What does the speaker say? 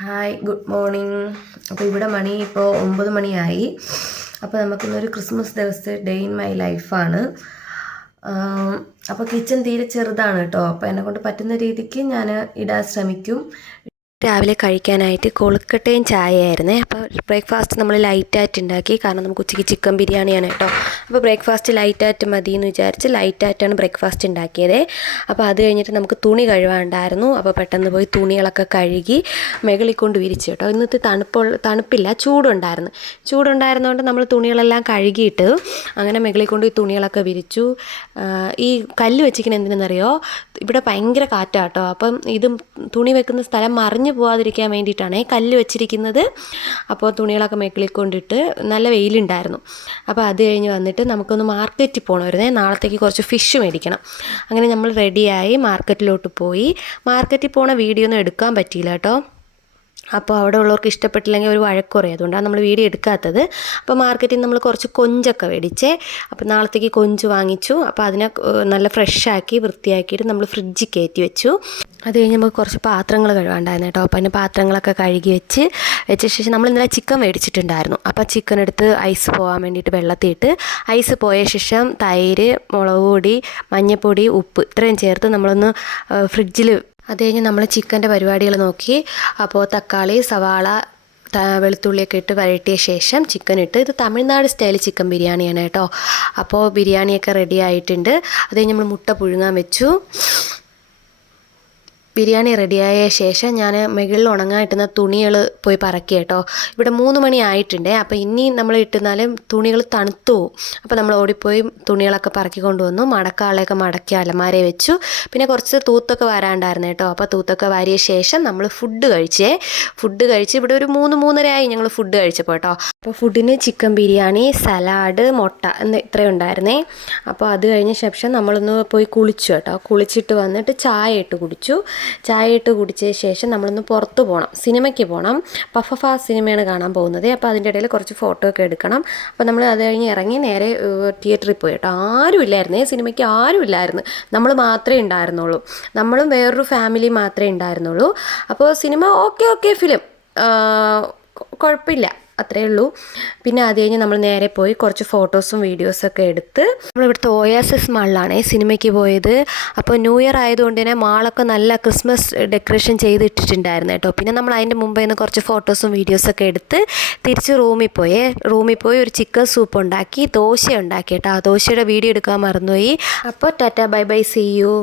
Hi, good morning. അപ്പോൾ ഇവിടെ മണി ഇപ്പോൾ 9 മണിയായി. അപ്പോൾ നമുക്കിന്നൊരു ക്രിസ്മസ് ദിവസത്തെ ഡേ ഇൻ മൈ ലൈഫാണ്. അപ്പോൾ കിച്ചൺ തീരെ ചെറുതാണ് കേട്ടോ. അപ്പോൾ എന്നെക്കൊണ്ട് പറ്റുന്ന രീതിക്ക് ഞാൻ ഇടാൻ ശ്രമിക്കും. രാവിലെ കഴിക്കാനായിട്ട് കൊഴുക്കട്ടയും ചായയായിരുന്നേ. അപ്പോൾ ബ്രേക്ക്ഫാസ്റ്റ് നമ്മൾ ലൈറ്റായിട്ട് ഉണ്ടാക്കി, കാരണം നമുക്ക് ഉച്ചയ്ക്ക് ചിക്കൻ ബിരിയാണിയാണ് കേട്ടോ. അപ്പോൾ ബ്രേക്ക്ഫാസ്റ്റ് ലൈറ്റായിട്ട് മതി എന്ന് വിചാരിച്ച് ലൈറ്റായിട്ടാണ് ബ്രേക്ക്ഫാസ്റ്റ് ഉണ്ടാക്കിയത്. അപ്പോൾ അത് കഴിഞ്ഞിട്ട് നമുക്ക് തുണി കഴുകാനുണ്ടായിരുന്നു. അപ്പോൾ പെട്ടെന്ന് പോയി തുണികളൊക്കെ കഴുകി മുകളിൽ കൊണ്ട് വിരിച്ചു കേട്ടോ. ഇന്നത്തെ തണുപ്പില്ല, ചൂടുണ്ടായിരുന്നതുകൊണ്ട് നമ്മൾ തുണികളെല്ലാം കഴുകിയിട്ട് അങ്ങനെ മുകളിൽ കൊണ്ട് ഈ തുണികളൊക്കെ വിരിച്ചു. ഈ കല്ല് വെച്ചിരിക്കുന്നത് എന്തിനെന്നറിയോ? ഇവിടെ ഭയങ്കര കാറ്റാട്ടോ. അപ്പം ഇത് തുണി വെക്കുന്ന സ്ഥലം മറിഞ്ഞു പോകാതിരിക്കാൻ വേണ്ടിയിട്ടാണ് കല്ല് വെച്ചിരിക്കുന്നത്. അപ്പോൾ തുണികളൊക്കെ മുകളിൽ കൊണ്ടിട്ട് നല്ല വെയിലുണ്ടായിരുന്നു. അപ്പോൾ അത് കഴിഞ്ഞ് വന്നിട്ട് നമുക്കൊന്ന് മാർക്കറ്റിൽ പോകണമായിരുന്നേ. നാളത്തേക്ക് കുറച്ച് ഫിഷ് മേടിക്കണം. അങ്ങനെ നമ്മൾ റെഡിയായി മാർക്കറ്റിലോട്ട് പോയി. മാർക്കറ്റിൽ പോണ വീഡിയോ ഒന്നും എടുക്കാൻ പറ്റിയില്ല കേട്ടോ. അപ്പോൾ അവിടെ ഉള്ളവർക്ക് ഇഷ്ടപ്പെട്ടില്ലെങ്കിൽ ഒരു വഴക്ക് പറയും. അതുകൊണ്ടാണ് നമ്മൾ വീഡിയോ എടുക്കാത്തത്. അപ്പോൾ മാർക്കറ്റിൽ നമ്മൾ കുറച്ച് കൊഞ്ചൊക്കെ മേടിച്ചേ. അപ്പോൾ നാളത്തേക്ക് കൊഞ്ച് വാങ്ങിച്ചു. അപ്പോൾ അതിനെ നല്ല ഫ്രഷാക്കി വൃത്തിയാക്കിയിട്ട് നമ്മൾ ഫ്രിഡ്ജിൽ കയറ്റി വെച്ചു. അത് കഴിഞ്ഞ് നമുക്ക് കുറച്ച് പാത്രങ്ങൾ കഴുകാണ്ടായിരുന്നു കേട്ടോ. അപ്പോൾ അതിന് പാത്രങ്ങളൊക്കെ കഴുകി വെച്ച ശേഷം നമ്മൾ ഇന്നലെ ചിക്കൻ മേടിച്ചിട്ടുണ്ടായിരുന്നു. അപ്പോൾ ചിക്കൻ എടുത്ത് ഐസ് പോകാൻ വേണ്ടിയിട്ട് വെള്ളത്തിയിട്ട് ഐസ് പോയ ശേഷം തൈര്, മുളക് പൊടി, മഞ്ഞൾപ്പൊടി, ഉപ്പ് ഇത്രയും ചേർത്ത് നമ്മളൊന്ന് ഫ്രിഡ്ജിൽ. അത് കഴിഞ്ഞ് നമ്മൾ ചിക്കൻ്റെ പരിപാടികൾ നോക്കി. അപ്പോൾ തക്കാളി, സവാള, വെളുത്തുള്ളിയൊക്കെ ഇട്ട് വഴറ്റിയ ശേഷം ചിക്കൻ ഇട്ട്. ഇത് തമിഴ്നാട് സ്റ്റൈൽ ചിക്കൻ ബിരിയാണിയാണ് കേട്ടോ. അപ്പോൾ ബിരിയാണിയൊക്കെ റെഡി ആയിട്ടുണ്ട്. അത് കഴിഞ്ഞ് നമ്മൾ മുട്ട പുഴുങ്ങാൻ വെച്ചു. ബിരിയാണി റെഡിയായ ശേഷം ഞാൻ മുകളിൽ ഉണങ്ങാൻ ഇട്ടുന്ന തുണികൾ പോയി പറക്കി കേട്ടോ. ഇവിടെ 3 മണി ആയിട്ടുണ്ട്. അപ്പോൾ ഇനി നമ്മൾ ഇട്ടുന്നാലും തുണികൾ തണുത്തു പോവും. അപ്പോൾ നമ്മൾ ഓടിപ്പോയി തുണികളൊക്കെ പറക്കി കൊണ്ടുവന്നു. മടക്കാളെയൊക്കെ മടക്കി അലമാരയിൽ വെച്ചു. പിന്നെ കുറച്ച് തൂത്തൊക്കെ വരാണ്ടായിരുന്നു കേട്ടോ. അപ്പോൾ തൂത്തൊക്കെ വാരിയ ശേഷം നമ്മൾ ഫുഡ് കഴിച്ച് ഇവിടെ ഒരു 3-3:30 ആയി ഞങ്ങൾ ഫുഡ് കഴിച്ചപ്പോൾ കേട്ടോ. അപ്പോൾ ഫുഡിന് ചിക്കൻ ബിരിയാണി, സലാഡ്, മുട്ട ഇത്രയും ഉണ്ടായിരുന്നേ. അപ്പോൾ അത് കഴിഞ്ഞ ശേഷം നമ്മളൊന്ന് പോയി കുളിച്ചു കേട്ടോ. കുളിച്ചിട്ട് വന്നിട്ട് ചായ ഇട്ട് കുടിച്ച ശേഷം നമ്മളൊന്ന് പുറത്ത് പോകണം, സിനിമയ്ക്ക് പോകണം. പഫഫ സിനിമയാണ് കാണാൻ പോകുന്നത്. അപ്പോൾ അതിൻ്റെ ഇടയിൽ കുറച്ച് ഫോട്ടോ ഒക്കെ എടുക്കണം. അപ്പോൾ നമ്മൾ അത് കഴിഞ്ഞ് ഇറങ്ങി നേരെ തിയേറ്ററിൽ പോയി കേട്ടോ. ആരുമില്ലായിരുന്നേ, സിനിമയ്ക്ക് ആരുമില്ലായിരുന്നു. നമ്മൾ മാത്രമേ ഉണ്ടായിരുന്നുള്ളൂ. നമ്മളും വേറൊരു ഫാമിലി മാത്രമേ ഉണ്ടായിരുന്നുള്ളൂ. അപ്പോൾ സിനിമ ഓക്കെ ഫിലിം, കുഴപ്പമില്ല, അത്രയേ ഉള്ളൂ. പിന്നെ അത് കഴിഞ്ഞ് നമ്മൾ നേരെ പോയി കുറച്ച് ഫോട്ടോസും വീഡിയോസൊക്കെ എടുത്ത് നമ്മളിവിടുത്തെ ഓയാസിസ് മാളിലാണ് സിനിമയ്ക്ക് പോയത്. അപ്പോൾ ന്യൂ ഇയർ ആയതുകൊണ്ട് തന്നെ മാളൊക്കെ നല്ല ക്രിസ്മസ് ഡെക്കറേഷൻ ചെയ്തിട്ടിട്ടുണ്ടായിരുന്നു കേട്ടോ. പിന്നെ നമ്മൾ അതിൻ്റെ മുമ്പേ നിന്ന് കുറച്ച് ഫോട്ടോസും വീഡിയോസൊക്കെ എടുത്ത് തിരിച്ച് റൂമിൽ പോയി ഒരു ചിക്കൻ സൂപ്പ് ഉണ്ടാക്കി, ദോശ ഉണ്ടാക്കി കേട്ടോ. ആ ദോശയുടെ വീഡിയോ എടുക്കാൻ മറന്നുപോയി. അപ്പോൾ tata, bye bye, see U.